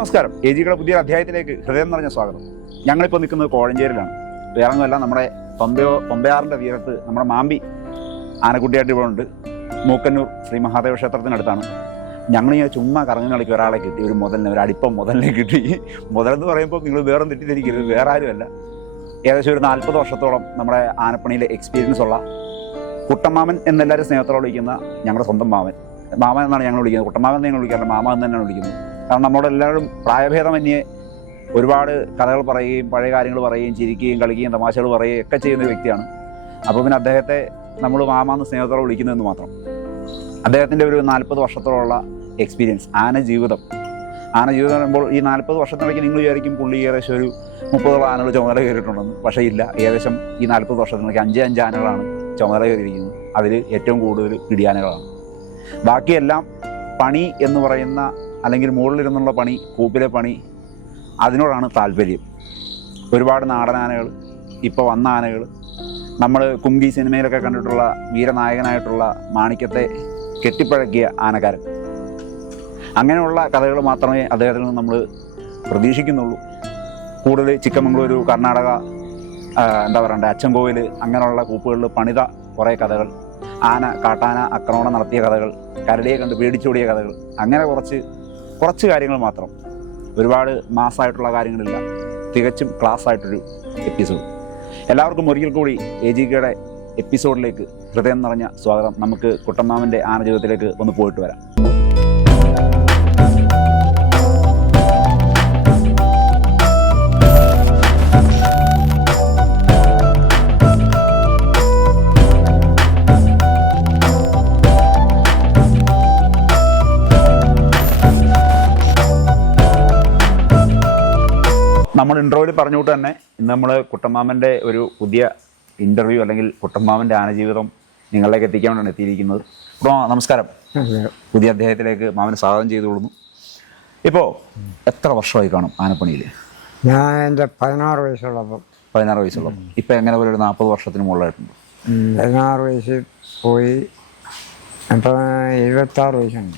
നമസ്കാരം. എ ജിയുടെ പുതിയ അധ്യായത്തിലേക്ക് ഹൃദയം നിറഞ്ഞ സ്വാഗതം. ഞങ്ങളിപ്പോൾ നിൽക്കുന്നത് കോഴഞ്ചേരിലാണ്. വേറൊന്നുമല്ല നമ്മുടെ പമ്പയോ പമ്പയാറിന്റെ തീരത്ത് നമ്മുടെ മാമ്പി ആനക്കുട്ടിയായിട്ട് ഇവിടെ ഉണ്ട്. മൂക്കന്നൂർ ശ്രീ മഹാദേവ ക്ഷേത്രത്തിനടുത്താണ് ഞങ്ങൾ ഈ ചുമ്മാ കറങ്ങി കളിക്ക് ഒരാളെ കിട്ടി ഒരു മുതലിനെ ഒരു അടിപ്പം മുതലിനെ കിട്ടി. മുതലെന്ന് പറയുമ്പോൾ നിങ്ങൾ വേറെ തെറ്റിദ്ധരിക്കരുത് വേറെ ആരുമല്ല. ഏകദേശം ഒരു നാൽപ്പത് വർഷത്തോളം നമ്മുടെ ആനപ്പണിയിലെ എക്സ്പീരിയൻസ് ഉള്ള കുട്ടമാമൻ എന്നെല്ലാവരും സ്നേഹത്തോടെ വിളിക്കുന്ന ഞങ്ങളുടെ സ്വന്തം മാമൻ. മാമൻ എന്നാണ് ഞങ്ങൾ വിളിക്കുന്നത്. കുട്ടമാമൻ എന്ന് ഞങ്ങൾ വിളിക്കാറില്ല മാമ എന്ന് തന്നെയാണ് വിളിക്കുന്നത്. കാരണം നമ്മളെല്ലാവരും പ്രായഭേദമന്യേ ഒരുപാട് കഥകൾ പറയുകയും പഴയ കാര്യങ്ങൾ പറയുകയും ചിരിക്കുകയും കളിക്കുകയും തമാശകൾ പറയുകയും ഒക്കെ ചെയ്യുന്ന വ്യക്തിയാണ്. അപ്പോൾ പിന്നെ അദ്ദേഹത്തെ നമ്മൾ മാമാന്ന് സ്നേഹത്തോടെ വിളിക്കുന്നതെന്ന് മാത്രം. അദ്ദേഹത്തിന്റെ ഒരു നാൽപ്പത് വർഷത്തോളമുള്ള എക്സ്പീരിയൻസ് ആന ജീവിതം ആന ജീവിതം പറയുമ്പോൾ ഈ നാൽപ്പത് വർഷത്തിനിടയ്ക്ക് നിങ്ങൾ വിചാരിക്കും പുള്ളി ഏകദേശം ഒരു മുപ്പതോളം ആനകൾ ചുമതല കയറിയിട്ടുണ്ടെന്ന്. പക്ഷേ ഇല്ല ഏകദേശം ഈ നാൽപ്പത് വർഷത്തിനിടയ്ക്ക് അഞ്ച് അഞ്ച് ആനകളാണ് ചുമതല കയറിയിരിക്കുന്നത്. അതിൽ ഏറ്റവും കൂടുതൽ പിടിയാനകളാണ് ബാക്കിയെല്ലാം പണി എന്ന് പറയുന്ന അല്ലെങ്കിൽ മുകളിലിരുന്നുള്ള പണി കൂപ്പിലെ പണി അതിനോടാണ് താല്പര്യം. ഒരുപാട് നാടനാനകൾ ഇപ്പോൾ വന്ന ആനകൾ. നമ്മൾ കുമ്പി സിനിമയിലൊക്കെ കണ്ടിട്ടുള്ള വീരനായകനായിട്ടുള്ള മാണിക്യത്തെ കെട്ടിപ്പഴക്കിയ ആനക്കാരൻ. അങ്ങനെയുള്ള കഥകൾ മാത്രമേ അദ്ദേഹത്തിൽ നിന്ന് നമ്മൾ പ്രതീക്ഷിക്കുന്നുള്ളൂ. കൂടുതൽ ചിക്കമംഗളൂരു കർണാടക എന്താ പറയണ്ടേ അച്ചൻകോവിൽ അങ്ങനെയുള്ള കൂപ്പുകളിൽ പണിത കുറേ കഥകൾ. ആന കാട്ടാന ആക്രമണം നടത്തിയ കഥകൾ കരടിയെ കണ്ട് പേടിച്ചോടിയ കഥകൾ അങ്ങനെ കുറച്ച് കുറച്ച് കാര്യങ്ങൾ മാത്രം. ഒരുപാട് മാസമായിട്ടുള്ള കാര്യങ്ങളില്ല. തികച്ചും ക്ലാസ് ആയിട്ടൊരു എപ്പിസോഡ്. എല്ലാവർക്കും ഒരിക്കൽ കൂടി എ ജി കെയുടെ എപ്പിസോഡിലേക്ക് ഹൃദയം നിറഞ്ഞ സ്വാഗതം. നമുക്ക് കുട്ടമ്മാമന്റെ ആന ജീവിതത്തിലേക്ക് ഒന്ന് പോയിട്ട് വരാം. ഇൻട്രോയിൽ പറഞ്ഞുകൊണ്ട് തന്നെ ഇന്ന് നമ്മൾ കുട്ടമ്മാമന്റെ ഒരു പുതിയ ഇന്റർവ്യൂ അല്ലെങ്കിൽ കുട്ടമ്മാമന്റെ ആനജീവിതം നിങ്ങളിലേക്ക് എത്തിക്കാൻ വേണ്ടിയാണ് എത്തിയിരിക്കുന്നത്. അപ്പോൾ നമസ്കാരം. പുതിയ അദ്ദേഹത്തിലേക്ക് മാമന് സ്വാഗതം ചെയ്തുകൊള്ളുന്നു ഇപ്പോൾ എത്ര വർഷമായി കാണും ആനപ്പണിയിൽ ഞാൻ എന്റെ പതിനാറ് വയസ്സുള്ളപ്പം. പതിനാറ് വയസ്സുള്ള ഇപ്പം എങ്ങനെ പോലെ ഒരു നാൽപ്പത് വർഷത്തിന് മുകളിലായിട്ടുണ്ട്? പതിനാറ് വയസ്സിൽ പോയി. ഇപ്പം എഴുപത്താറ് വയസ്സാണ്.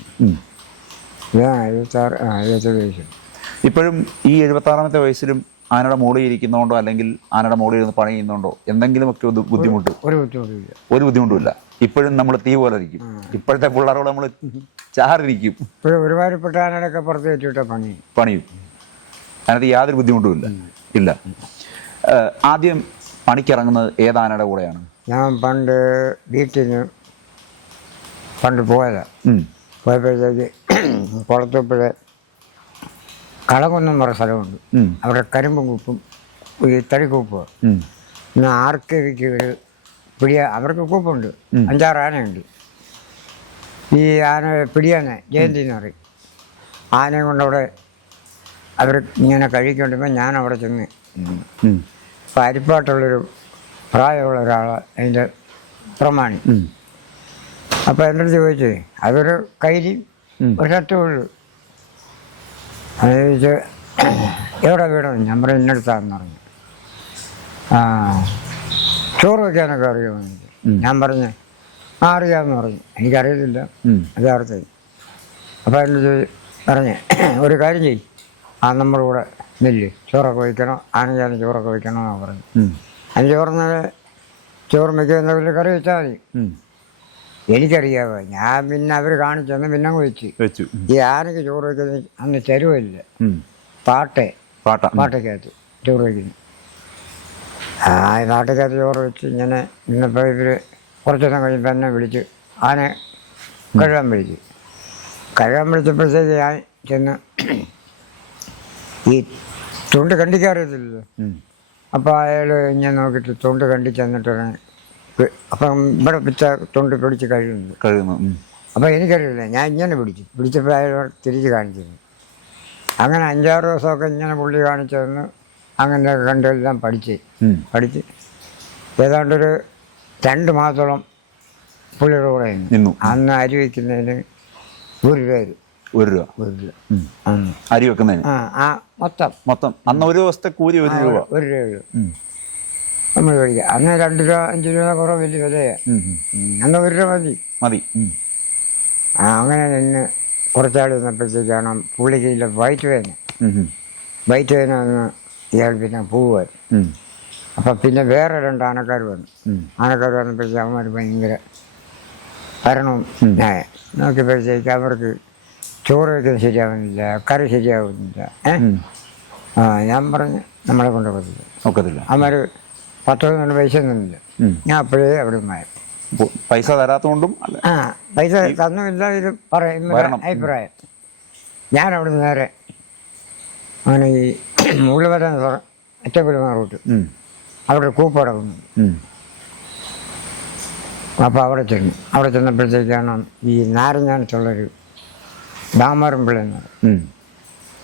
ആ എഴുപത്താറ് ആ എഴുപത്തേഴ് വയസ്സ്. ഇപ്പോഴും ഈ എഴുപത്താറാമത്തെ വയസ്സിലും ആനയുടെ മോളിൽ ഇരിക്കുന്നതുകൊണ്ടോ അല്ലെങ്കിൽ ആനയുടെ മോളിൽ ഇരുന്ന് പണി ചെയ്യുന്നതുകൊണ്ടോ എന്തെങ്കിലുമൊക്കെ ഒരു ബുദ്ധിമുട്ട്? ഒരു ബുദ്ധിമുട്ടില്ല. ഒരു ബുദ്ധിമുട്ടുമില്ല. ഇപ്പോഴും നമ്മൾ തീ പോലെ ഇരിക്കും. ഇപ്പോഴത്തെ പിള്ളേരോട് നമ്മൾ ചാറിരിക്കും. ഇപ്പോഴും ഒരുപാടുപ്പെട്ട ആനകളൊക്കെ പുറത്ത് വെച്ചിട്ട് പണി. പണിയും. അതിനകത്ത് യാതൊരു ബുദ്ധിമുട്ടുമില്ല. ഇല്ല. ഇല്ല ആദ്യം പണിക്കിറങ്ങുന്നത് ഏതാനയുടെ കൂടെയാണ്? ഞാൻ പണ്ട് വീട്ടിൽ നിന്ന് പണ്ട് പോയതാണ്. പോയപ്പോഴത്തേക്ക് കുളത്തൂപ്പുഴ കളകുന്നം പറഞ്ഞ സ്ഥലമുണ്ട്. അവിടെ കരിമ്പും കുപ്പും ഈ തടിക്കൂപ്പ് ഉം. പിന്നെ ആർക്കവിക്ക് ഒരു പിടിയ അവർക്ക് കൂപ്പുണ്ട്. അഞ്ചാറ് ആനയുണ്ട്. ഈ ആന പിടിയാന ജയന്തി എന്ന് പറയും. ആനയും കൊണ്ടവിടെ അവർ ഇങ്ങനെ കഴിക്കൊണ്ടിപ്പോൾ ഞാൻ അവിടെ ചെന്ന്. ഇപ്പം അരിപ്പാട്ടുള്ളൊരു പ്രായമുള്ള ഒരാൾ അതിന്റെ പ്രമാണി. അപ്പോൾ എന്റെ അടുത്ത് ചോദിച്ചേ അതൊരു കൈലി ഒരു ഷർട്ടേ ഉള്ളൂ അത് ചോദിച്ചു എവിടെ വീടാണ് ഞാൻ പറയും ഇന്നടുത്താന്ന് പറഞ്ഞു. ആ ചോറ് വയ്ക്കാനൊക്കെ അറിയുമോ എന്ന് ചോദിച്ചു. ഞാൻ പറഞ്ഞു ആ അറിയാമെന്ന് പറഞ്ഞു. എനിക്കറിയത്തില്ല. അർത്ഥം. അപ്പോൾ എന്റെ പറഞ്ഞു ഒരു കാര്യം ചെയ്യും. ആ നമ്മുടെ കൂടെ നെല്ല്. ചോറൊക്കെ വയ്ക്കണം ആനയ്ക്കാണ് ചോറൊക്കെ വയ്ക്കണം എന്നാണ് പറഞ്ഞു. അതിന് ചോറിന് ചോറ് വയ്ക്കുന്ന കറി വെച്ചാൽ മതി. എനിക്കറിയാവോ ഞാൻ പിന്നെ അവർ കാണിച്ചെന്ന് പിന്നെ വെച്ചു. വെച്ച്. ഈ ആനയ്ക്ക് ചോറ് വയ്ക്കുന്നത് അന്ന് തരുവില്ല? പാട്ടേ പാട്ടെ. പാട്ട. പാട്ടക്കകത്ത് പാട്ടയ്ക്കകത്ത് ചോറ് വയ്ക്കുന്നു ആ പാട്ടക്കകത്ത് പാട്ടയ്ക്കകത്ത് ചോറ് വെച്ച് ഇങ്ങനെ ഇന്നിപ്പോൾ ഇവർ കുറച്ച് ദിവസം കഴിയുമ്പോൾ എന്നെ വിളിച്ച് ആന കഴുകാൻ വിളിച്ചു. കഴുകാൻ വിളിച്ചപ്പോഴത്തേക്ക് ഞാൻ ചെന്ന് ഈ തൊണ്ട് കണ്ടിക്കറിയത്തില്ലല്ലോ? അപ്പൊ അപ്പോൾ അയാൾ ഇങ്ങനെ നോക്കിയിട്ട് തൊണ്ട് കണ്ടി ചെന്നിട്ട് അപ്പം ഇവിടെ പിച്ച തൊണ്ട് പിടിച്ച് കഴിയുന്നു കഴിയുന്നു അപ്പം എനിക്കറിയില്ല ഞാൻ ഇങ്ങനെ പിടിച്ചു. പിടിച്ചപ്പോൾ അയാൾ തിരിച്ച് കാണിച്ചിരുന്നു അങ്ങനെ അഞ്ചാറ് ദിവസമൊക്കെ ഇങ്ങനെ പുള്ളി കാണിച്ചതെന്ന് അങ്ങനെ കണ്ടെല്ലാം പഠിച്ച്. പഠിച്ച്. ഏതാണ്ടൊരു രണ്ട് മാസത്തോളം പുള്ളിയുടെ കൂടെ നിന്നു. അന്ന് അരി വയ്ക്കുന്നതിന് ഒരു രൂപ. ഒരു രൂപ. ഒരു രൂപ. അരി വെക്കുന്നതിന്? ആ മൊത്തം. മൊത്തം. അന്ന് ഒരു ദിവസത്തെ കൂലി ഒരു രൂപ. ഒരു രൂപ. നമ്മൾ മേടിക്കുക അന്ന് രണ്ട് രൂപ അഞ്ച് രൂപ കുറവ് വലിയ വിലയാണ്. അന്ന് ഒരു രൂപ മതി. മതി. ആ, അങ്ങനെ നിന്ന് കുറച്ചാൾ നിന്നപ്പോഴത്തേക്കാണ് പുള്ളിക്ക് ഇല്ല വയറ്റ് വേദന. ഉം, ഉം, വൈറ്റേനെ വന്ന് ഇയാൾ പിന്നെ ഉം, അപ്പം പിന്നെ വേറെ രണ്ട് ആനക്കാർ വന്നു. ആനക്കാർ വന്നപ്പോഴത്തേക്ക് അവന്മാർ ഭയങ്കര ന്യായം. നോക്കിയപ്പോഴത്തേക്ക് അവർക്ക് ചോറ് വയ്ക്കുന്നത് ശരിയാവുന്നില്ല കറി ശരിയാവുന്നില്ല. ഏ? ആ ഞാൻ പറഞ്ഞു നമ്മളെ കൊണ്ടുപോകത്തില്ല ഒക്കത്തില്ല. അവന്മാർ പതിനൊന്ന് പൈസ ഒന്നുമില്ല ഞാൻ അപ്പോഴേ അവിടെ പു- പൈസ തരാത്തോണ്ടും ആ പൈസ തന്നുമില്ല ഇത് പറയുന്ന. അഭിപ്രായം. ഞാൻ അവിടെ നേരെ അങ്ങനെ ഈ മുള്ളുവരം അറ്റപ്പെടുന്ന റൂട്ട്. അവിടെ കൂപ്പടക്കുന്നു ഉം, അപ്പോൾ അവിടെ ചെന്നു. അവിടെ ചെന്നപ്പോഴത്തേക്കാണ് ഈ നാരഞ്ഞാനത്തുള്ളൊരു ദാമരം പിള്ള എന്ന്.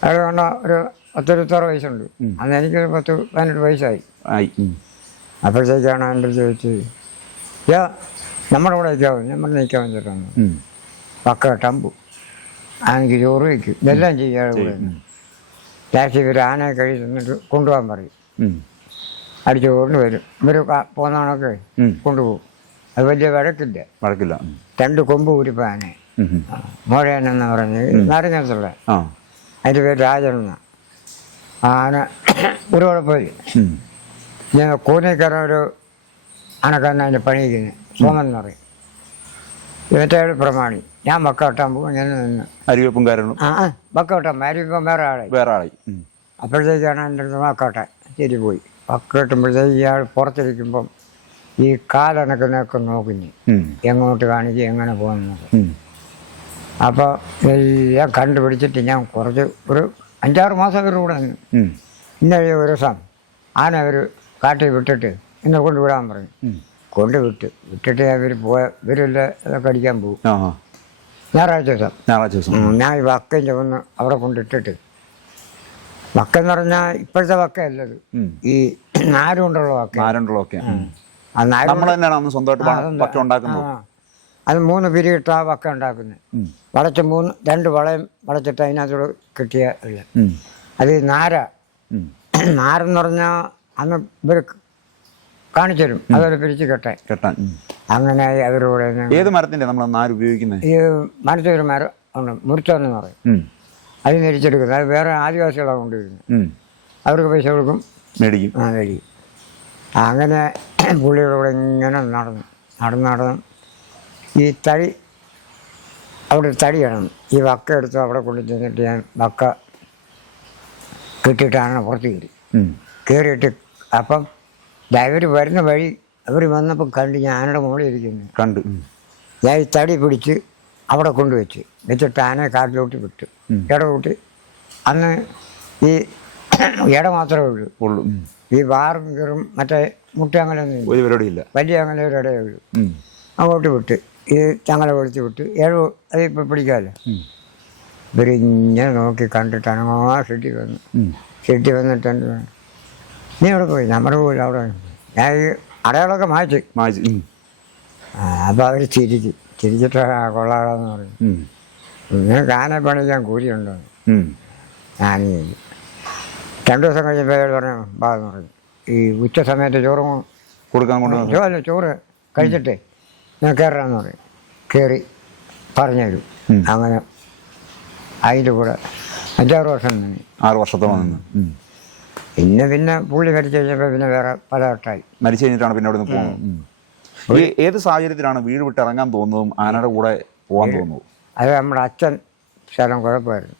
അയാൾ കണ്ട ഒരു പത്തിരുപത്താറ് വയസ്സുണ്ട്. അന്ന് എനിക്കൊരു പത്ത് പതിനെട്ട് വയസ്സായി. അപ്പോഴത്തേക്കാണ് എന്റെ ചോദിച്ചത് യാ നമ്മുടെ കൂടെ നിൽക്കാവും? നമ്മൾ നിൽക്കാൻ വെച്ചിട്ടാണ് ഉം. പക്ക ടമ്പു. ആനയ്ക്ക് ചോറ് വയ്ക്കും. ഇതെല്ലാം ചെയ്യാതെ കൂടെ. ടാക്സി ഇവർ ആനയെ കഴി തന്നിട്ട് കൊണ്ടുപോകാൻ പറയും. അടിച്ച് കൊണ്ട് വരും. ഇവർ പോകുന്നവണൊക്കെ. കൊണ്ടുപോകും. അത് വലിയ വഴക്കില്ല. വഴക്കില്ല. രണ്ട് കൊമ്പ് ഉം, ഉം. മോഴയാനെന്ന് പറഞ്ഞ് നാരങ്ങത്തുള്ള. അതിന്റെ പേര് രാജനെന്ന ആന ഒരു കുഴപ്പമില്ല. ഞാൻ കൂനിക്കര ഒരു ആനക്കാരൻ അതിന്റെ പണിയിക്കുന്നത് സോമൻ എന്ന് പറയും. ഇവറ്റ പ്രമാണി. ഞാൻ വക്കവട്ടാൻ പോകും. ഞാൻ നിന്ന്. അരിവെപ്പും കാരണം ആ ആ. വക്കവട്ടം ആരിപ്പം വേറെ ആളെ വേറെ ആളായി ഉം. അപ്പോഴത്തേക്കാണ് എന്റെ അടുത്ത് വക്കവട്ടെ ശരി പോയി. വക്ക കെട്ടുമ്പോഴത്തേക്ക് ഇയാൾ പുറത്തിരിക്കുമ്പം ഈ കാലണക്കുന്നൊക്കെ നോക്കുന്നു. ഉം. എങ്ങോട്ട് കാണിച്ച് എങ്ങനെ പോകുന്നത് ഉം. അപ്പോൾ എല്ലാം കണ്ടുപിടിച്ചിട്ട് ഞാൻ കുറച്ച് ഒരു അഞ്ചാറ് മാസം അവരുടെ കൂടെ നിന്നു. ഉം. ഇന്നലെ ഒരു ദിവസം ആന അവർ കാട്ടിൽ വിട്ടിട്ട് എന്നെ കൊണ്ടുവിടാൻ പറഞ്ഞു. കൊണ്ട് കൊണ്ടുവിട്ട് വിട്ടിട്ട് അവർ പോയ ഇവരെല്ലാം ഇതൊക്കെ അടിക്കാൻ പോകും. ആ ആ. ഞായറാഴ്ച ദിവസം. ഞായറാഴ്ച ദിവസം. ഞാൻ ഈ വക്കം ചുവന്ന് അവിടെ കൊണ്ടിട്ടിട്ട്. വക്കെന്ന് പറഞ്ഞാൽ ഇപ്പോഴത്തെ വക്കയല്ലത്. ഈ നാരുകൊണ്ടുള്ള വക്ക. നാരുകൊണ്ടുള്ള ആ ആ, ഉണ്ടാക്കുന്നത്. അത് മൂന്ന് പിരിയിട്ടാ വക്ക ഉണ്ടാക്കുന്നത്. വളച്ച് മൂന്ന് രണ്ട് വളയും വളച്ചിട്ട് അതിനകത്തോട് കിട്ടിയ. അത് നാര. നാരെന്ന് പറഞ്ഞാൽ അന്ന് ഇവർ കാണിച്ചു തരും അതൊരു പിരിച്ച് കെട്ടെ കെട്ടാൻ. അങ്ങനെ അവരോട് ഏത് മരത്തിന്റെ നമ്മൾ നാര് ഉപയോഗിക്കുന്നത്? ഈ മനസ്സൊരു മരം ഉണ്ട്. മുറിച്ചോന്ന് പറയും. അത് നെരിച്ചെടുക്കുന്നത് അത് വേറെ ആദിവാസികളാണ് കൊണ്ടുവരുന്നത്. അവർക്ക് പൈസ കൊടുക്കും. മേടിക്കും. ആ മേടിക്കും. അങ്ങനെ പുള്ളികളോട് ഇങ്ങനെ നടന്നു. നടന്ന് നടന്ന്. ഈ തടി അവിടെ തടി വേണം ഈ വക്ക എടുത്ത് അവിടെ കൊണ്ടു ചെന്നിട്ട് ഞാൻ വക്ക കെട്ടിയിട്ടാണ് പുറത്ത് കയറി. കയറിയിട്ട് അപ്പം ഡ്രൈവർ വരുന്ന വഴി അവർ വന്നപ്പോൾ കണ്ട് ഞാൻ ആനയുടെ മുകളിൽ ഇരിക്കുന്നു. കണ്ട്. ഞാൻ ഈ തടി പിടിച്ച് അവിടെ കൊണ്ടുവച്ച്. വെച്ചിട്ട് ആനയെ കാട്ടിലോട്ട് വിട്ടു. ഇട കൂട്ടി അന്ന് ഈ ഇട മാത്രമേ ഉള്ളൂ. ഉള്ളു. ഈ വാറും കീറും മറ്റേ മുട്ട അങ്ങനെ ഒന്നും ഒരു പരിപാടിയില്ല. വലിയ അങ്ങനെ ഒരു ഇടയേ ഉള്ളൂ. അങ്ങോട്ട് വിട്ട് ഈ ചങ്ങല പൊളിച്ച് വിട്ട് ഏഴ് അത് ഇപ്പം പിടിക്കാമല്ലോ. ഇവരിങ്ങനെ നോക്കി കണ്ടിട്ടാണ് ആ ഷെട്ടി വന്നു. ഷെട്ടി വന്നിട്ടുണ്ട്? നീ അവിടെ പോയി. നമ്മുടെ പോയില്ല അവിടെ. ഞാൻ ഈ അടയാളമൊക്കെ മാറ്റി. മായ്ച്ച്. ഉം. അപ്പോൾ അവർ ചിരിച്ചു. ചിരിച്ചിട്ട് കൊള്ളാടാന്ന് പറഞ്ഞു. പിന്നെ ഗാന പണി പണിക്കാൻ കൂലിയുണ്ടോ. ഞാൻ രണ്ടു ദിവസം കഴിഞ്ഞപ്പോൾ അയാൾ പറഞ്ഞു ബാധന്ന് പറഞ്ഞു. ഈ ഉച്ച സമയത്ത് ചോറും കൊടുക്കാൻ കൊണ്ട് അല്ല ചോറ് കഴിച്ചിട്ട് ഞാൻ കയറാന്ന് പറയും കയറി പറഞ്ഞു തരും. അങ്ങനെ അതിന്റെ കൂടെ അഞ്ചാറ് വർഷം ആറ് വർഷത്തോളം നിന്ന്. പിന്നെ പിന്നെ പുള്ളി മരിച്ചു കഴിഞ്ഞപ്പോൾ പിന്നെ വേറെ പല വട്ടായി മരിച്ചു കഴിഞ്ഞിട്ടാണ് പിന്നെ അവിടെ നിന്ന് പോകുന്നത് ഏത് സാഹചര്യത്തിലാണ് വീട് വിട്ട് ഇറങ്ങാൻ തോന്നുന്നതും ആനയുടെ കൂടെ പോകാൻ തോന്നുന്നു അത് നമ്മുടെ അച്ഛൻ സ്ഥലം കുഴപ്പമായിരുന്നു.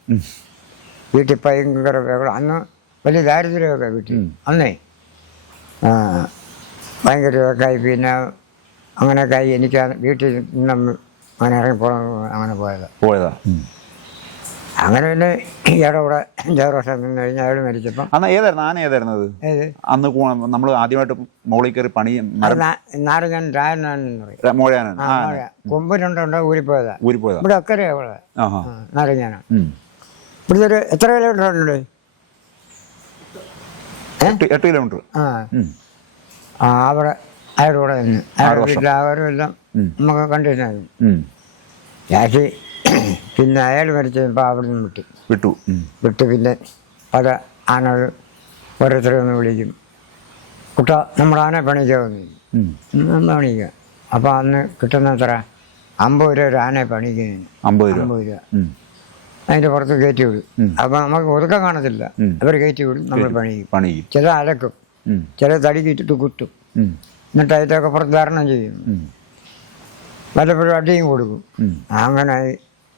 വീട്ടിൽ ഭയങ്കര അന്ന് വലിയ ദാരിദ്ര്യമൊക്കെ വീട്ടിൽ. അന്നേ. ആ, ഭയങ്കര ഇതൊക്കെ ആയി. പിന്നെ അങ്ങനെയൊക്കെ ആയി. എനിക്ക് വീട്ടിൽ നിന്ന് അങ്ങനെ ഇറങ്ങി പോകാൻ അങ്ങനെ പോയതാണ് പോയതാ. ഉം. അങ്ങനെ പിന്നെ ഇയാളുടെ കൂടെ അഞ്ചാറ് വർഷം നിന്ന് കഴിഞ്ഞ് അയാൾ മരിച്ചപ്പം അന്ന് ഏതായിരുന്നു? ആന ഏതായിരുന്നു അത്? ഏത്? അന്ന് നമ്മൾ ആദ്യമായിട്ട് മോളിൽ കയറി പണി നാരങ്ങൻ ആ ആ കൊമ്പ് രണ്ടുണ്ടോ ഊരിപ്പോയതാ. ഊരിപ്പോയതാ. ഇവിടെ അക്കരെ അവിടെ ആഹാ. നാരങ്ങാന ഇവിടുത്തെ ഒരു എത്ര കിലോമീറ്റർ ഉണ്ട്? എട്ട് കിലോമീറ്റർ. ആ. അവിടെ അയാളുടെ കൂടെ നിന്ന്. അയാളുടെ. വീട്ടിൽ അവരും എല്ലാം. നമുക്ക് കണ്ടിരുന്നായിരുന്നു. ഉം. പിന്നെ അയാൾ മരിച്ചപ്പോൾ അവിടെ നിന്ന് വിട്ടു. വിട്ടു. വിട്ടു പിന്നെ അത് ആനകൾ ഓരോരുത്തരെ ഒന്ന് വിളിക്കും. കുട്ട നമ്മുടെ ആന പണിക്കാവുന്നു. പണിക്കുക അപ്പോൾ അന്ന് കിട്ടുന്ന എത്ര? അമ്പത് രൂപ ഒരു ആനയെ പണിക്കുന്നതിന് അമ്പത് രൂപ. അമ്പത് രൂപ. അതിന്റെ പുറത്ത് കയറ്റി വിടും. അപ്പോൾ നമുക്ക് ഒതുക്കം കാണത്തില്ല. അവർ കയറ്റി വിടും നമ്മൾ പണി ചെയ്യും പണി ചെയ്യും ചില അലക്കും. ചില തടി കിട്ടിട്ട് കുത്തും. എന്നിട്ട് അതിന്റെയൊക്കെ പുറത്ത് ധാരണം ചെയ്യും. വല്ലപ്പോഴും അടിയും കൊടുക്കും. അങ്ങനെ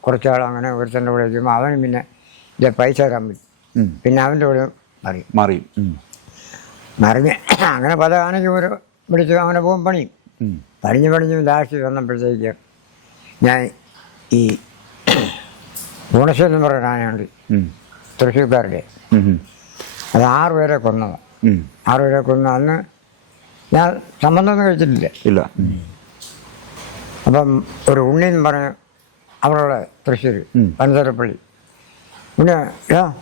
കുറച്ചാൾ അങ്ങനെ ഒരുത്തന്റെ കൂടെ ചെയ്യുമ്പോൾ അവന് പിന്നെ ഇല്ല പൈസ തരാൻ പറ്റും. പിന്നെ അവന്റെ കൂടെ മറിയും മറിയും. മറിഞ്ഞ് അങ്ങനെ പല ആനയ്ക്ക് ഒരു വിളിച്ച് അങ്ങനെ പോകും പണിയും. പണിഞ്ഞ് പണിഞ്ഞ് ലാസ്റ്റ് വന്നപ്പോഴത്തേക്ക് ഞാൻ ഈ എന്ന് പറയുന്ന ആനയുണ്ട്. തൃശ്ശൂർക്കാരുടെ. അത് ആറുപേരെ കൊന്നതാണ് ഉം. പേരെ കൊന്ന അന്ന് ഞാൻ സംബന്ധമൊന്നും കഴിച്ചിട്ടില്ല ഇല്ല അപ്പം ഒരു ഉണ്ണി എന്ന് പറഞ്ഞ അവിടെയുള്ള തൃശ്ശൂർ. പനന്തരപ്പള്ളി. പിന്നെ യാ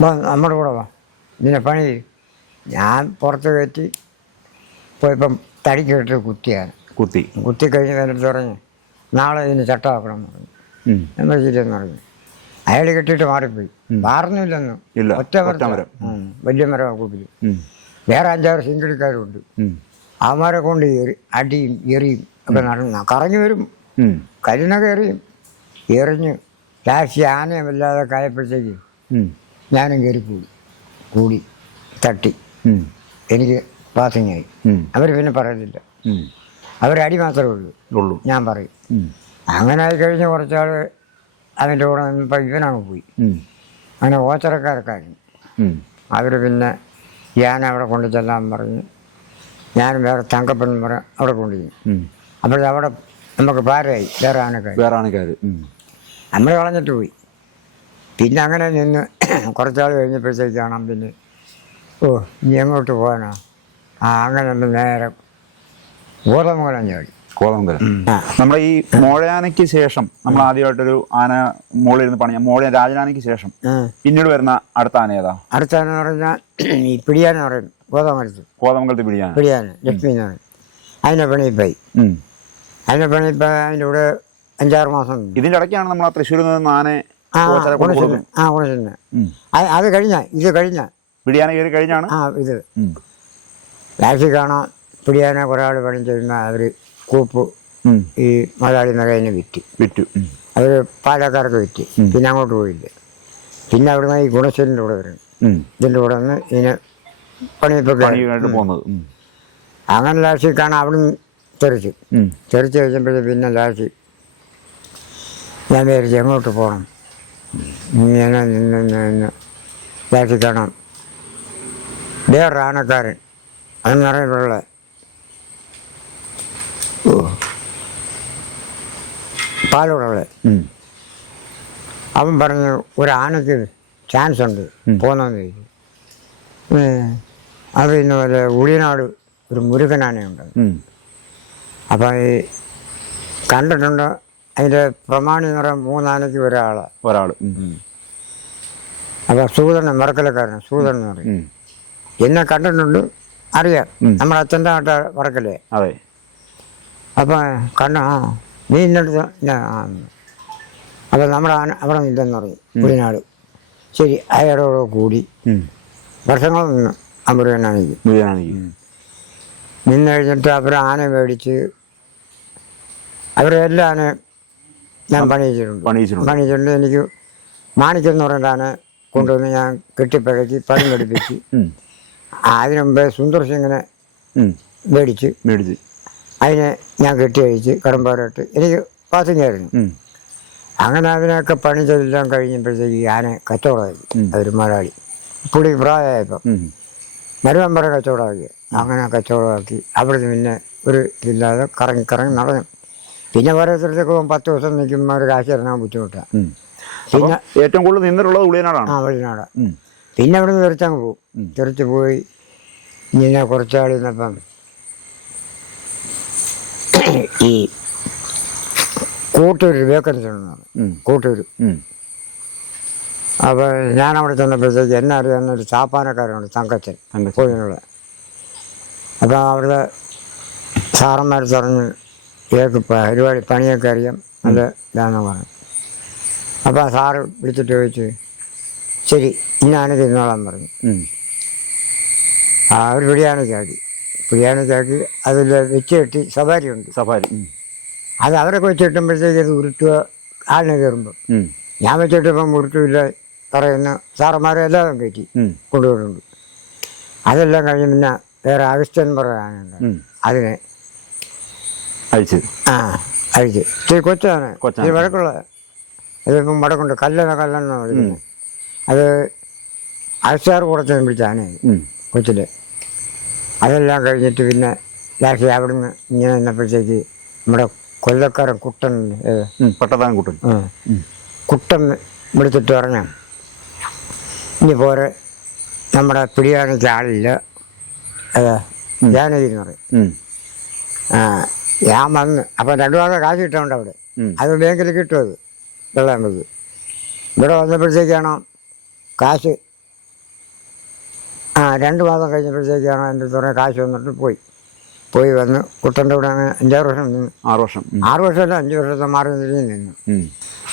വാ നമ്മുടെ കൂടെ വാ. ഇതിനെ പണി ചെയ്യ്." ഞാൻ പുറത്ത് കയറ്റി പോയപ്പം തടിക്കിട്ട് കുത്തിയാണ്. കുത്തി. കുത്തി കഴിഞ്ഞ് കഴിഞ്ഞിട്ട് പറഞ്ഞു നാളെ ഇതിന് ചട്ടമാക്കണം എന്ന് പറഞ്ഞു. ഉം. എന്താ ശരിയെന്ന് പറഞ്ഞു. അയാൾ കെട്ടിയിട്ട് മാറിപ്പോയി. മാറുന്നില്ലെന്നും ഇല്ല, ഒറ്റ മരം. വലിയ മരം കൂപ്പിൽ വേറെ അഞ്ചാറ് സിംഗിളിക്കാരുണ്ട്. അവന്മാരെ കൊണ്ട് എറി അടിയും എറിയും ഒക്കെ നടന്ന കറങ്ങി വരും. കരിന കരിനൊക്കെ എറിയും എറിഞ്ഞ് ലാസ്റ്റ് ആനയും വല്ലാതെ കായപ്പോഴത്തേക്ക്. ഞാനും കയറി കൂടി കൂടി തട്ടി. എനിക്ക് പാസിങ്ങായി ആയി. അവർ പിന്നെ പറയുന്നില്ല. അവരടി മാത്രമേ ഉള്ളൂ. ഉള്ളൂ. ഞാൻ പറയും. അങ്ങനെ ആയി കഴിഞ്ഞ് കുറച്ചാൾ അതിന്റെ കൂടെ നിന്നപ്പോൾ ഇവനങ്ങ് പോയി. അങ്ങനെ ഓച്ചറക്കാരൊക്കായിരുന്നു അവർ പിന്നെ ഞാൻ അവിടെ കൊണ്ടു ചെല്ലാൻ പറഞ്ഞ് ഞാൻ വേറെ തങ്കപ്പൻ പറ അവിടെ കൊണ്ടുപോയി അപ്പോൾ അപ്പോഴവിടെ നമുക്ക് ഭാരമായി. വേറെ ആനക്കാർ വേറെ ആണക്കാര് നമ്മൾ കളഞ്ഞിട്ട് പോയി. പിന്നെ അങ്ങനെ നിന്ന് കുറച്ചാൾ കഴിഞ്ഞപ്പോഴത്തേക്കാണ് പിന്നെ ഓ ഇനി എങ്ങോട്ട് പോകാനോ ആ അങ്ങനെ ഒന്ന് നേരെ ഗോതമംഗലം ചാടി. കോതമംഗലം. നമ്മുടെ ഈ മോഴയാനയ്ക്ക് ശേഷം നമ്മൾ ആദ്യമായിട്ടൊരു ആന മോളിരുന്ന് പണിയ. പണിയാം മോഴ രാജനാനയ്ക്ക് ശേഷം പിന്നീട് വരുന്ന അടുത്ത ആന ഏതാ? അടുത്ത ആന പറഞ്ഞാൽ ഈ പിടിയാന പറയും. ഗോതമംഗലത്ത് കോതമംഗലത്ത് പിടിയാന. പിടിയാന ലക്ഷ്മി അതിനെ പണിയിപ്പായി ഉം. പണി പണിയിപ്പായി അതിന്റെ കൂടെ അഞ്ചാറ് മാസം. ഇതിന്റെ ഇടയ്ക്കാണ് നമ്മൾ ആ തൃശ്ശൂരിൽ നിന്ന് ആനെ ആ ഉം. അത് കഴിഞ്ഞ ഇത് കഴിഞ്ഞ. പിടിയാന കയറി കഴിഞ്ഞാണ്? ആ ഇത്. ലാസ്റ്റ് കാണാം. പിടിയാനെ കുറേ ആൾ പണി ചെയ്യുന്ന അവർ കൂപ്പ് ഈ മലയാളി നഗേനെ വിറ്റ്. വിറ്റു. അവർ പാലക്കാർക്ക് വിറ്റ്. പിന്നെ അങ്ങോട്ട് പോയില്ല. പിന്നെ അവിടുന്ന് ഈ ഗുണശേലിന്റെ കൂടെ വരും. ഇതിന്റെ കൂടെ നിന്ന് ഇതിന് പണിയിപ്പൊക്കെ പോകുന്നത്. അങ്ങനെ ലാസ്റ്റ് കാണാൻ അവിടുന്ന് തെറിച്ചു ഉം. തെറിച്ച് കഴിഞ്ഞപ്പോഴേ പിന്നെ ലാസ്റ്റ് ഞാൻ വിചാരിച്ചു എങ്ങോട്ട് പോകണം ഇങ്ങനെ നിന്ന് നിന്ന് ലാസ്റ്റ് കാണാം വേറെ ആനക്കാരൻ അതെന്ന് പറയുമ്പോഴുള്ള പാലോടുള്ള ഉം. അവൻ പറഞ്ഞു ഒരു ആനയ്ക്ക് ചാൻസ് ഉണ്ട് ഉം. പോന്നെന്ന് ചോദിച്ചു ഏ, അത് ഇന്ന് പോലെ ഉളിയനാട് ഒരു മുരുകനാനയുണ്ട് അപ്പം ഈ കണ്ടിട്ടുണ്ട്. അതിന്റെ പ്രമാണി എന്ന് പറയാൻ മൂന്നാനയ്ക്ക് ഒരാൾ ഒരാൾ. അപ്പം സൂതൻ മറക്കലക്കാരൻ സൂതൻ എന്ന് പറയും. എന്നെ കണ്ടിട്ടുണ്ട്. അറിയാം. നമ്മുടെ അച്ഛന്റെ നാട്ട വറക്കല്ലേ അതെ. അപ്പം കണ്ണ ആ നീ ഇന്നടുത്ത് അപ്പം നമ്മുടെ ആന അവിടെ ഇല്ലെന്ന് പറയും. കുടിനാട്. ശരി അയാളോട് കൂടി. വർഷങ്ങളൊന്നും വർഷങ്ങൾ നിന്ന് നിന്ന് കഴിഞ്ഞിട്ട് ആന മേടിച്ച് അവരെ എല്ലാം ആന ഞാൻ പണിയിച്ചിട്ടുണ്ട്. പണിയിച്ചിട്ടുണ്ട്. പണിയിച്ചിട്ടുണ്ട്. എനിക്ക് മാണിക്യം എന്ന് പറയുന്ന ആന കൊണ്ടുവന്ന് ഞാൻ കെട്ടിപ്പഴക്കി പണി പഠിപ്പിച്ച് അതിനുമുമ്പേ അതിനു സുന്ദർ സിംഗിനെ മേടിച്ച് മേടിച്ച്. അതിനെ ഞാൻ കെട്ടി അഴിച്ച് കടമ്പാറായിട്ട് എനിക്ക് പാസിങ്ങായിരുന്നു അങ്ങനെ അതിനൊക്കെ പണി ചെയ്തെല്ലാം കഴിഞ്ഞപ്പോഴത്തേക്ക് ഈ ആന കച്ചവടമായി. അതൊരു മലയാളി. പുള്ളി പ്രായമായപ്പോൾ. മരുവമ്പറ കച്ചവടമാക്കി അങ്ങനെ കച്ചവടമാക്കി. അവിടുന്ന് പിന്നെ ഒരു ഇതില്ലാതെ കറങ്ങി കറങ്ങി നടന്നു. പിന്നെ ഓരോരുത്തരത്തേക്ക് പോകും പത്ത് ദിവസം നിൽക്കുമ്പോൾ ഒരു കാശ് ഇറങ്ങാൻ ബുദ്ധിമുട്ടാണ് പിന്നെ ഏറ്റവും കൂടുതൽ നിന്നിട്ടുള്ളത് ഉളിയനാടാണ്. ആ വെളിനാട്. പിന്നെ അവിടുന്ന് തെറിച്ചങ്ങ് പോകും. തെറിച്ച് പോയി ഇങ്ങനെ കുറച്ചാൾ നിന്നപ്പം ഈ കൂട്ടൂർ വേക്കൻസി ചെന്നാണ് കൂട്ടൂര്. കൂട്ടൂർ ഞാനവിടെ അപ്പോൾ ഞാൻ അവിടെ ചെന്നപ്പോഴത്തേക്ക് എന്നെ അറിയാവുന്ന ഒരു ചാപ്പാനക്കാരനുണ്ട് തങ്കച്ചൻ. കോഴിനുള്ള അപ്പോൾ അവരുടെ സാറന്മാർ പറഞ്ഞ് ഏക്ക് പരിപാടി പണിയൊക്കെ അറിയാം. അത് ഇതാണെന്ന് പറഞ്ഞു അപ്പോൾ ആ സാറ് വിളിച്ചിട്ട് ചോദിച്ചു ശരി ഇന്നാണ് തിന്നോളാൻ പറഞ്ഞു. ആ ഒരു ബിരിയാണിക്കാക്കി ബിരിയാണിക്കാക്കി അതിൽ വെച്ച് കെട്ടി സവാരി ഉണ്ട്. സഫാരി അത് അവരൊക്കെ വെച്ച് കെട്ടുമ്പോഴത്തേക്ക് അത് ഉരുട്ടുക ആളിനെ കയറുമ്പോൾ. ഞാൻ വെച്ചിട്ടിപ്പം ഉരുട്ടില്ല പറയുന്ന സാറന്മാരെ എല്ലാവരും കയറ്റി കൊണ്ടുവരുന്നുണ്ട്. കൊണ്ടുപോയിട്ടുണ്ട് അതെല്ലാം കഴിഞ്ഞ് പിന്നെ വേറെ അഗസ്റ്റ്യൻ പറയാനുണ്ട്. അതിനെ അഴിച്ച്. ആ അഴിച്ച്. ഇത്തിരി കൊച്ചാണ്. കൊച്ചാണ്. ഇത്തിരി വഴക്കുള്ള. ഇതിപ്പം വടക്കുണ്ട്. കല്ലെന്ന കല്ലെന്ന വിളിക്കുന്നത്. അത് അഴിച്ചാറ് കുറച്ച് പിടിച്ചാണ്. കൊച്ചിൽ. അതെല്ലാം കഴിഞ്ഞിട്ട് പിന്നെ ലാസ്റ്റ് അവിടുന്ന് ഇങ്ങനെ നിന്നപ്പോഴത്തേക്ക് നമ്മുടെ കൊല്ലക്കാരൻ കുട്ടൻ ഏത്? കുട്ടൻ. കുട്ടൻ വിളിച്ചിട്ട് പറഞ്ഞ ഇനി പോരെ. നമ്മുടെ പിടിയാണിക്ക് ആളില്ല. അതെ. ഉം. ആ ഞാൻ വന്ന് അപ്പം രണ്ടു മാസം കാശ് കിട്ടുന്നുണ്ട് അവിടെ. അത് ബാങ്കിൽ കിട്ടും അത് വെള്ളം നമുക്ക് ഇവിടെ വന്നപ്പോഴത്തേക്കാണോ കാശ്? ആ രണ്ട് മാസം കഴിഞ്ഞപ്പോഴത്തേക്കാണോ എന്റെ തുറ കാശ് വന്നിട്ട് പോയി. പോയി വന്ന് കുട്ടന്റെ കൂടെ അഞ്ചാറ് വർഷം നിന്ന്. ആറ് വർഷം. ആറ് വർഷമല്ല അഞ്ച് വർഷത്തെ മാറി തിരിഞ്ഞ് നിന്നു.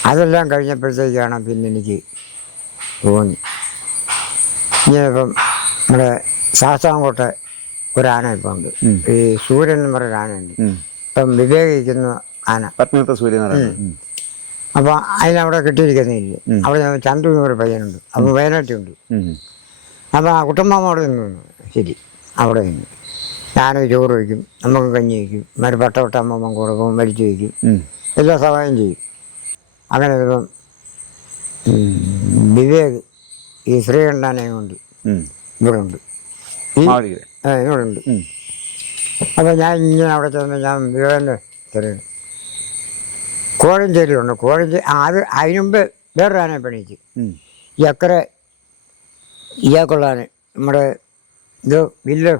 അതെല്ലാം കഴിഞ്ഞപ്പോഴത്തേക്കാണ് പിന്നെ എനിക്ക് തോന്നി. ഇനിയിപ്പം നമ്മുടെ ശാസ്താംകോട്ടെ ഒരാന ഇപ്പം ഉണ്ട് ഈ സൂര്യൻ എന്ന് പറയുന്ന ആനയുണ്ട്. ഇപ്പം വിവേകിക്കുന്ന ആന. പത്മനത്തെ സൂര്യനാരായണൻ. അപ്പൊ അതിനവിടെ കിട്ടിയിരിക്കുന്നില്ല. അവിടെ ചന്ദ്രൻ ഒരു പയ്യനുണ്ട്. അപ്പൊ വയനാട്ടിലുണ്ട്. അപ്പൊ ആ കുട്ടമ്മാമ അവിടെ നിന്ന്. ശരി. അവിടെ നിന്ന്. ഞാൻ ചോറ് വയ്ക്കും. നമുക്ക് കഞ്ഞി വയ്ക്കും. മറ്റു പട്ടവട്ട അമ്മമ്മ കൊടുക്കും മരിച്ചു വയ്ക്കും. എല്ലാ സഹായം ചെയ്യും. അങ്ങനെ ഇപ്പം വിവേക് ഈ ശ്രീകണ്ഠാനെയും കൊണ്ട് ഇവിടെ ഉണ്ട് ഇവിടെ ഉണ്ട്. അപ്പോൾ ഞാൻ ഇങ്ങനെ അവിടെ ചെന്ന് ഞാൻ ചെറിയ കോഴഞ്ചേരിയുണ്ട് കോഴഞ്ചേരി ആ, അത് അതിന് മുമ്പ് വേറൊരു ആനയെ പണിയിച്ചു. അക്കരെ ഇയാൾക്കുള്ളതാണ് നമ്മുടെ ഇത് മില്ല്.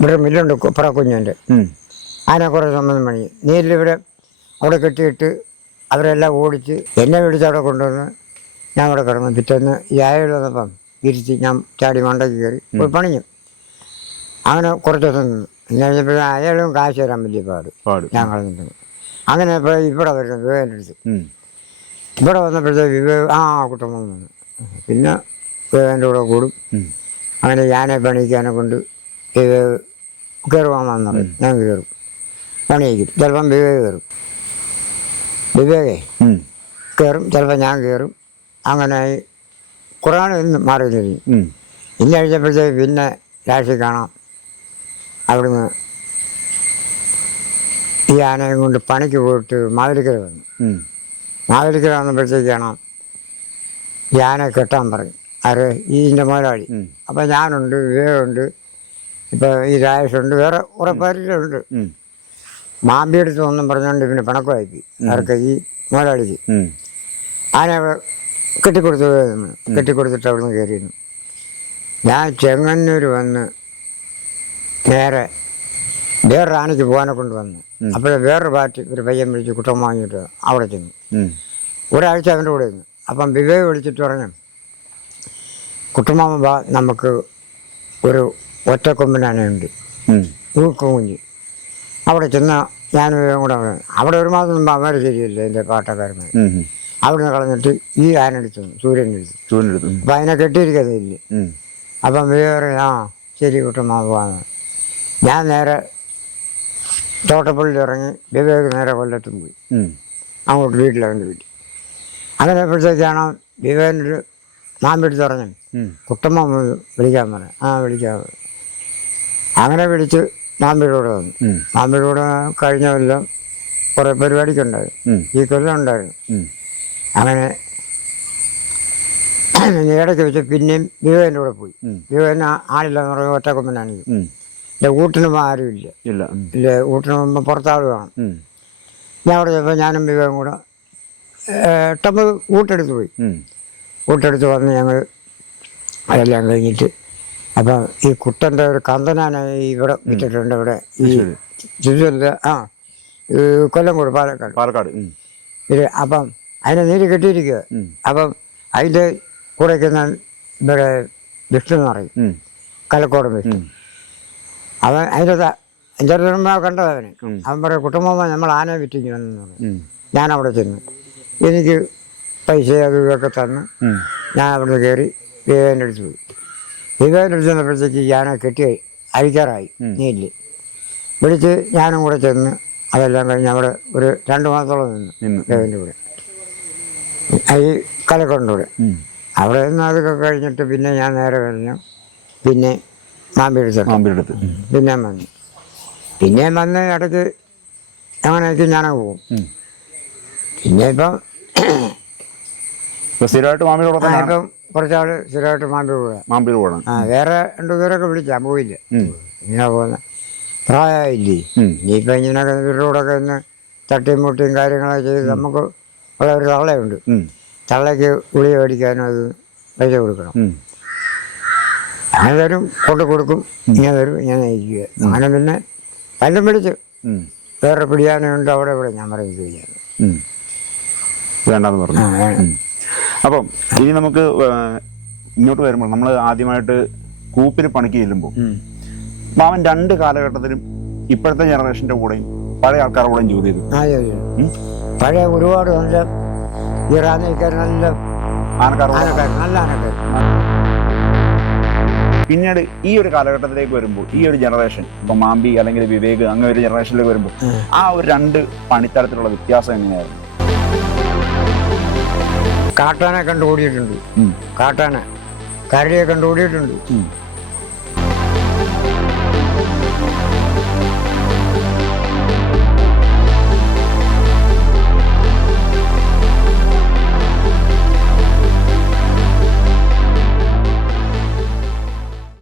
ഇവിടെ മില്ലുണ്ട് പറ കുഞ്ഞിന്റെ. ഉം. ആനെ കുറേ സംബന്ധം പണി നീരിലിവിടെ അവിടെ കെട്ടിയിട്ട് അവരെല്ലാം ഓടിച്ച് എന്നെ വിളിച്ച് അവിടെ കൊണ്ടുവന്ന് ഞാൻ അവിടെ കിടന്നു. പിറ്റേന്ന് ഈ ആയ വന്നപ്പം തിരിച്ച് ഞാൻ ചാടി മണ്ടയ്ക്ക് കയറി പോയി പണിഞ്ഞു. അങ്ങനെ കുറച്ച് ദിവസം നിന്നു. എന്ന് കഴിഞ്ഞപ്പോഴും അയാളും കാശ് തരാൻ വലിയ പാട്. ഞാൻ കളഞ്ഞിട്ടുണ്ട് അങ്ങനെ ഇപ്പോൾ ഇവിടെ വരുന്നു വിവേകന്റെ അടുത്ത്. ഇവിടെ വന്നപ്പോഴത്തേക്ക് വിവേക് ആ കുട്ടമ്മ വന്നു. പിന്നെ വിവേകന്റെ കൂടെ കൂടും. അങ്ങനെ ഞാനെ പണിയിക്കാനെ കൊണ്ട് വിവേക് കയറുവാൻ പറയും ഞാൻ കയറും. പണിയിക്കും. ചിലപ്പം വിവേക് കയറും. വിവേകേ കയറും. ചിലപ്പോൾ ഞാൻ കയറും. അങ്ങനെ കുറേ ഇന്ന് മാറി തിരിഞ്ഞു. ഇന്ന് എഴുതിയപ്പോഴത്തേക്ക് പിന്നെ രാശി കാണാം. അവിടുന്ന് ഈ ആനയും കൊണ്ട് പണിക്ക് പോയിട്ട് മാതിരിക്കര വന്നു. മാതിരിക്കര വന്നപ്പോഴത്തേക്കാണ് ഈ ആനയെ കെട്ടാൻ പറഞ്ഞു. ആര്? ഈ ഇതിന്റെ മുതലാളി. അപ്പം ഞാനുണ്ട് വിവേകമുണ്ട് ഇപ്പം ഈ രാജേഷുണ്ട് വേറെ കുറേ പേരുണ്ട്. മാമ്പിയെടുത്ത് ഒന്നും പറഞ്ഞുകൊണ്ട് പിന്നെ പിണക്കമാക്കി അവർക്ക് ഈ മുതലാളിക്ക്. ആന കെട്ടിക്കൊടുത്തു കെട്ടിക്കൊടുത്തിട്ട് അവിടെ നിന്ന് കയറിയിരുന്നു. ഞാൻ ചെങ്ങന്നൂർ വന്ന് നേരെ വേറൊരു ആനയ്ക്ക് പോകാനെ കൊണ്ട് വന്നു. അപ്പോൾ വേറൊരു പാർട്ടി ഒരു പയ്യൻ വിളിച്ച് കുട്ടം വാങ്ങിയിട്ട് അവിടെ ചെന്നു. ഒരാഴ്ച അവന്റെ കൂടെ ഇരുന്നു. അപ്പം വിവേക് വിളിച്ചിട്ട് പറഞ്ഞു കുട്ടമാമ ബാ നമുക്ക് ഒരു ഒറ്റക്കൊമ്പിനാനയുണ്ട് ഉം. ഊക്കുകുഞ്ഞ് അവിടെ ചെന്ന് ഞാൻ വിവേകം കൂടെ അവിടെ ഒരു മാസം മുമ്പ് അവന്മാർ ശരിയല്ല? എന്റെ പാട്ടക്കാരന്മാർ ഉം. ഉം. അവിടെ നിന്ന് കളഞ്ഞിട്ട് ഈ ആനെടുത്തു സൂര്യന്റെ എടുത്തു ഉം. അപ്പം അതിനെ കെട്ടിയിരിക്കുന്നില്ല ഉം. അപ്പം വേറെ ആ ശരി കുട്ടുമാമ പോകാന്ന് ഞാൻ നേരെ തോട്ടപ്പള്ളിയിൽ ഇറങ്ങി വിവേക് നേരെ കൊല്ലത്തും പോയി. അങ്ങോട്ട് വീട്ടിലവന്റെ വീട്ടിൽ അങ്ങനെ എപ്പോഴത്തേക്കാണ് വിവേകന്റെ മാമ്പെടുത്ത് പറഞ്ഞു ഉം. കുട്ടമ്മ വിളിക്കാൻ പറഞ്ഞു ആ വിളിക്കാൻ അങ്ങനെ വിളിച്ച് മാമ്പേരോട് വന്നു ഉം. മാമ്പേരോട് കഴിഞ്ഞ കൊല്ലം കുറേ പരിപാടിക്കുണ്ടായിരുന്നു. ഈ കൊല്ലം ഉണ്ടായിരുന്നു. അങ്ങനെ നേരെ വെച്ച് പിന്നെയും വിവേകന്റെ കൂടെ പോയി. വിവേകന് ആളില്ലെന്ന് പറഞ്ഞ ഒറ്റ കൊമ്പനാണ് ഇല്ല വീട്ടിന് ആരും ഇല്ല. ഇല്ല. പോകുമ്പോൾ പുറത്താൾ വേണം. ഞാൻ അവിടെ ചെന്നപ്പോൾ ഞാനും വിവേകം കൂടെ എട്ടമ്പത് വീട്ടെടുത്ത് പോയി. ഉം. വീട്ടെടുത്ത് വന്ന് ഞങ്ങൾ അതെല്ലാം കഴിഞ്ഞിട്ട് അപ്പം ഈ കുട്ടന്റെ ഒരു കന്തനാണ് ഇവിടെ വിട്ടിട്ടുണ്ട് ഇവിടെ. ഈ. ചുറ്റുമല്ല ആ കൊല്ലം കൊല്ലംകോട് പാലക്കാട്. പാലക്കാട്. ഇത് അപ്പം അതിനെ നീര് കെട്ടിയിരിക്കുക. അപ്പം അതിന്റെ കൂടെ നിൽക്കുന്ന ഇവിടെ വിഷ്ണു എന്ന് പറയും. ഉം. കലക്കോടൻ വിഷ്ണു. അവൻ അതിന്റെ എന്റെ ഒരു വരുമ്പോൾ കണ്ടത് അവന്. അവൻ പറയും കുട്ടുംബം നമ്മൾ ആനയെ വിറ്റിങ്ങി വന്നു പറഞ്ഞു ഞാൻ അവിടെ ചെന്നു. എനിക്ക് പൈസ അത് ഇതൊക്കെ തന്ന്. ഞാൻ അവിടുന്ന് കയറി വിവേകന്റെ അടുത്ത് പോയി. വിവേകന്റെ അടുത്ത് ചെന്നപ്പോഴത്തേക്ക് ഞാനെ കെട്ടി അഴിക്കാറായി. നീൽ വിളിച്ച് ഞാനും കൂടെ ചെന്ന് അതെല്ലാം കഴിഞ്ഞ് അവിടെ ഒരു രണ്ട് മാസത്തോളം നിന്നു നിന്ന്. വിവേകന്റെ കൂടെ. ഈ കലക്കൊണ്ടൂർ. അവിടെ നിന്ന് അതൊക്കെ കഴിഞ്ഞിട്ട് പിന്നെ ഞാൻ നേരെ വരുന്നു പിന്നെ മാമ്പിടുത്ത്. പിന്നെ വന്നു. പിന്നെ വന്ന് ഇടയ്ക്ക് അങ്ങനെയൊക്കെ ഞാൻ പോകും. പിന്നെ ഇപ്പം സ്ഥിരമായിട്ട് മാമ്പി ഇപ്പം കുറച്ചാൾ സ്ഥിരമായിട്ട് മാമ്പി പോവുക മാമ്പി പോകണം ആ വേറെ രണ്ടു പേരൊക്കെ വിളിച്ചാൽ പോയില്ല. ഇങ്ങനെ പോകുന്ന. പ്രായമായില്ലേ? ഇനിയിപ്പം ഇങ്ങനെയൊക്കെ ഒക്കെ ഒന്ന് തട്ടിയും മുട്ടിയും കാര്യങ്ങളൊക്കെ ചെയ്ത് നമുക്ക് ഉള്ള ഒരു തള്ളയുണ്ട്. തള്ളയ്ക്ക് ഗുളി മേടിക്കാനും അത് പൈസ കൊടുക്കണം. അങ്ങനെ തരും കൊണ്ട് കൊടുക്കും. ഇങ്ങനെ തരും ഇങ്ങനെ നയിക്കുക അങ്ങനെ പിന്നെ പല്ലും പിടിച്ച്. വേറെ പിടിയാനുണ്ട് അവിടെ ഇവിടെ ഞാൻ പറയും ചെയ്യാം വേണ്ടെന്ന് പറഞ്ഞു. അപ്പം ഇനി നമുക്ക് ഇങ്ങോട്ട് വരുമ്പോൾ നമ്മൾ ആദ്യമായിട്ട് കൂപ്പിന് പണിക്ക് ചെല്ലുമ്പോൾ. മാമൻ രണ്ട് കാലഘട്ടത്തിലും ഇപ്പോഴത്തെ ജനറേഷന്റെ കൂടെയും പഴയ ആൾക്കാരുടെ കൂടെയും ജോലി ചെയ്തു. പഴയ ഒരുപാട് നല്ല ഇറാനിക്കാർ നല്ല നല്ല പിന്നീട് ഈ ഒരു കാലഘട്ടത്തിലേക്ക് വരുമ്പോൾ ഈ ഒരു ജനറേഷൻ ഇപ്പൊ മാമ്പി അല്ലെങ്കിൽ വിവേക് അങ്ങനെ ഒരു ജനറേഷനിലേക്ക് വരുമ്പോൾ ആ ഒരു രണ്ട് പണിത്തരത്തിലുള്ള വ്യത്യാസം എങ്ങനെയായിരുന്നു? കാട്ടാനെ കണ്ടുകൂടിയിട്ടുണ്ട് കാട്ടാന. കരടിയെ കണ്ട് ഓടിയിട്ടുണ്ട് ഉം.